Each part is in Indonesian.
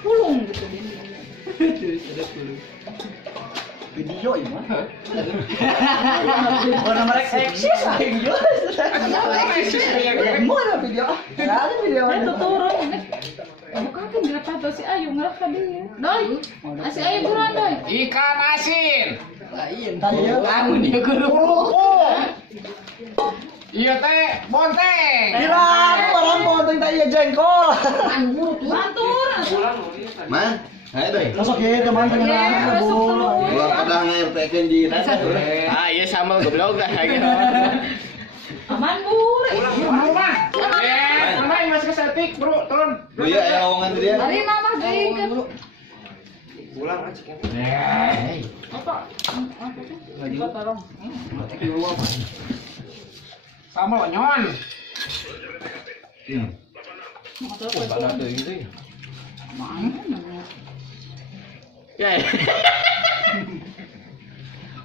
pulung gitu ini. Ada dulu. Video ini mah. Orang mereka eksis aing yo. Mau ada video? Ada video. Itu turun. Bukan kan ngerasa tuh si Ayu ngerasa dia. Doi. Si Ayu buruan doi. Ikan asin. Lain. Tanya Kamu dia kerupuk. Iya teh, bonteng. bilang orang ponteng tanya jengkol. Bantur. Man, ayo deh. Masuk ya teman teman. Ulang kadang ngertekin di nasi. Ah iya sama goblok dah gitu. Aman bur. Rumah. Main masih kesetik, Bro. Turun. Oh iya, ya omongan dia. Hari mama geuing ke. Pulang aja kan. Apa? Apa tuh? Kita taruh. Sama nyon. Ada tuh gitu ya. Mana? Ya.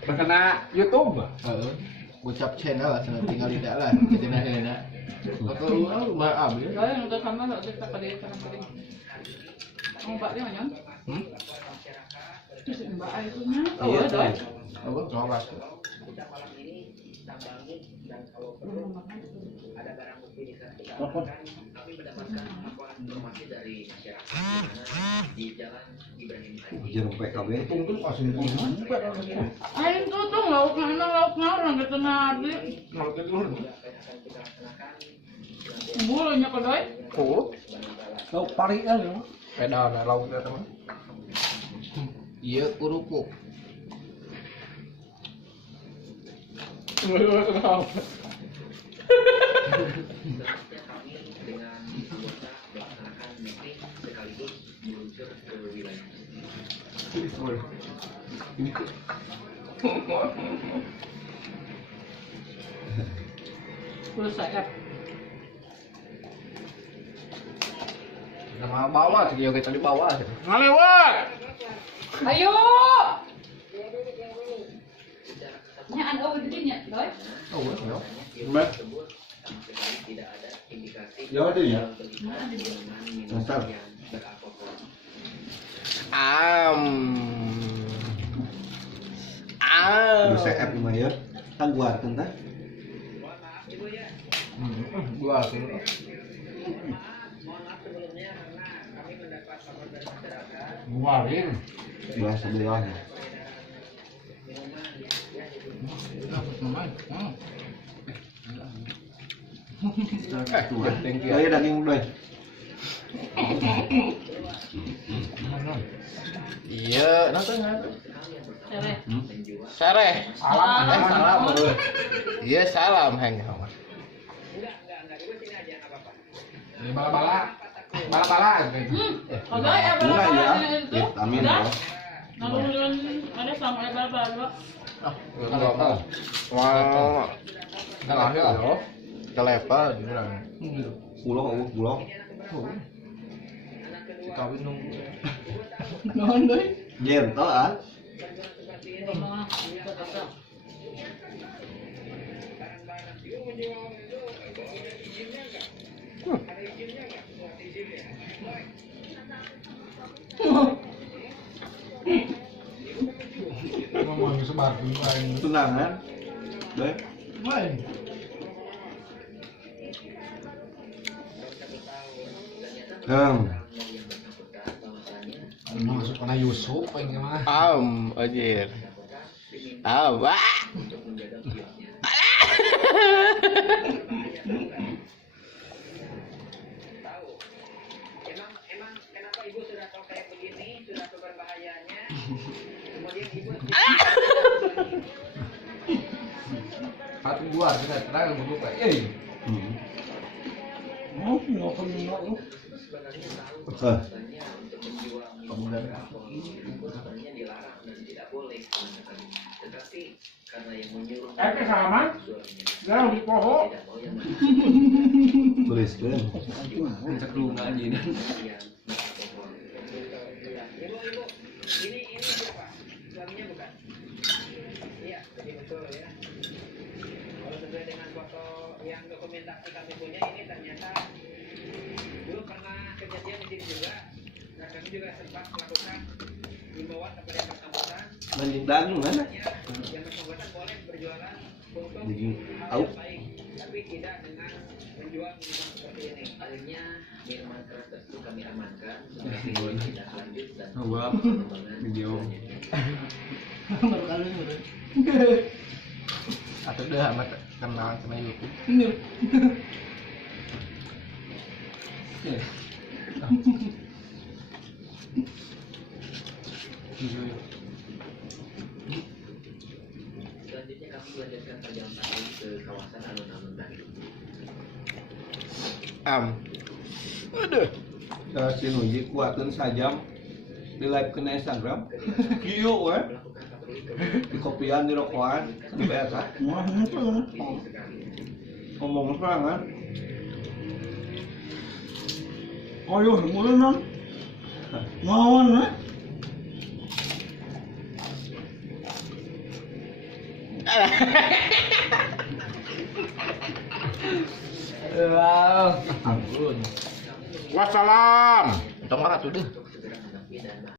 Berkena YouTube. Heeh. Ucap channel lah, tinggal tidak lah. Jadi enak. Atau lu mah ambil. Doi yang udah sama enggak kita pada kadang-kadang. Mau Mbak dia nyon? Terus Mbak Ayu nya. Iya, Doi. apa? Coba. Jeruk PKB. Tunggu asin pun. Ayo tuh tuh lauknya orang gitu nabi. Bulunya ke doi. Oh. Kau pari kan? Beda ada lauknya teman. Iya, kerupuk. Terus saya Sama bawah sih, kita di bawah sih. Ngalewat. ayo. Nya ada begini nya, doi. Oh, ya. Mbak. Ya ada ya. Dasar. Udah saya mah ya. Tangguarkeun tah. Gua sih. Buarin. Belah sebelah. Thank you. Ayo daging doi. Iya, nonton. Cere. Sareh. Salam. Salam. Iya, salam hang. Ini bala-bala. Bala-bala. Oke, ya Enggak ya. itu. Vitamin Udah. ya. Nalulun ada sama ya berapa? Wah. Enggak ya. Kelepal dibilang. Pulau. Kawin nunggu. Naon deui? Gentle ah. Ngomong sebar lain. Tunangan. Doi. Lain. Masuk kena Yusuf pengen mah. Anjir. Wah. Emang kenapa ibu sudah tahu kayak begini, sudah tahu berbahayanya, kemudian ibu Satu dua kita terang buka. Mau ngopi lu. Kemudian sebenarnya dilarang dan tidak boleh, tetapi karena yang menyuruh Salaman. Jarang di poho. tidak mau yang Tuliskeun. cek lu aja dan yang beralkohol. Ibu, ini siapa? Suaminya bukan? Iya, jadi betul ya. Kalau sesuai dengan foto yang dokumentasi kami punya, ini ternyata dulu pernah kejadian di sini juga. kami juga sempat melakukan himbauan kepada yang bersangkutan Menindang mana? yang bersangkutan boleh berjualan untuk Jadi hal au. yang baik, tapi tidak dengan menjual minuman seperti ini. Akhirnya minuman keras tersebut kami amankan sebagai tindak lanjut dan pengembangan video. Baru kali ini. Atau udah amat kenal sama YouTube. Selanjutnya kami melanjutkan perjalanan kami ke kawasan alun-alun Bandung. Aduh. Si Nuji kuatkan sajam di live ke Instagram. Kieu we. Melakukan patroli ke Di kopian di rokokan di biasa. Wah, itu. Ngomong serangan. Ayo, mulai nang. Ngawan eh. Wow. Ampun. Wassalam. Tong ora tuh deh. segera menangkap dan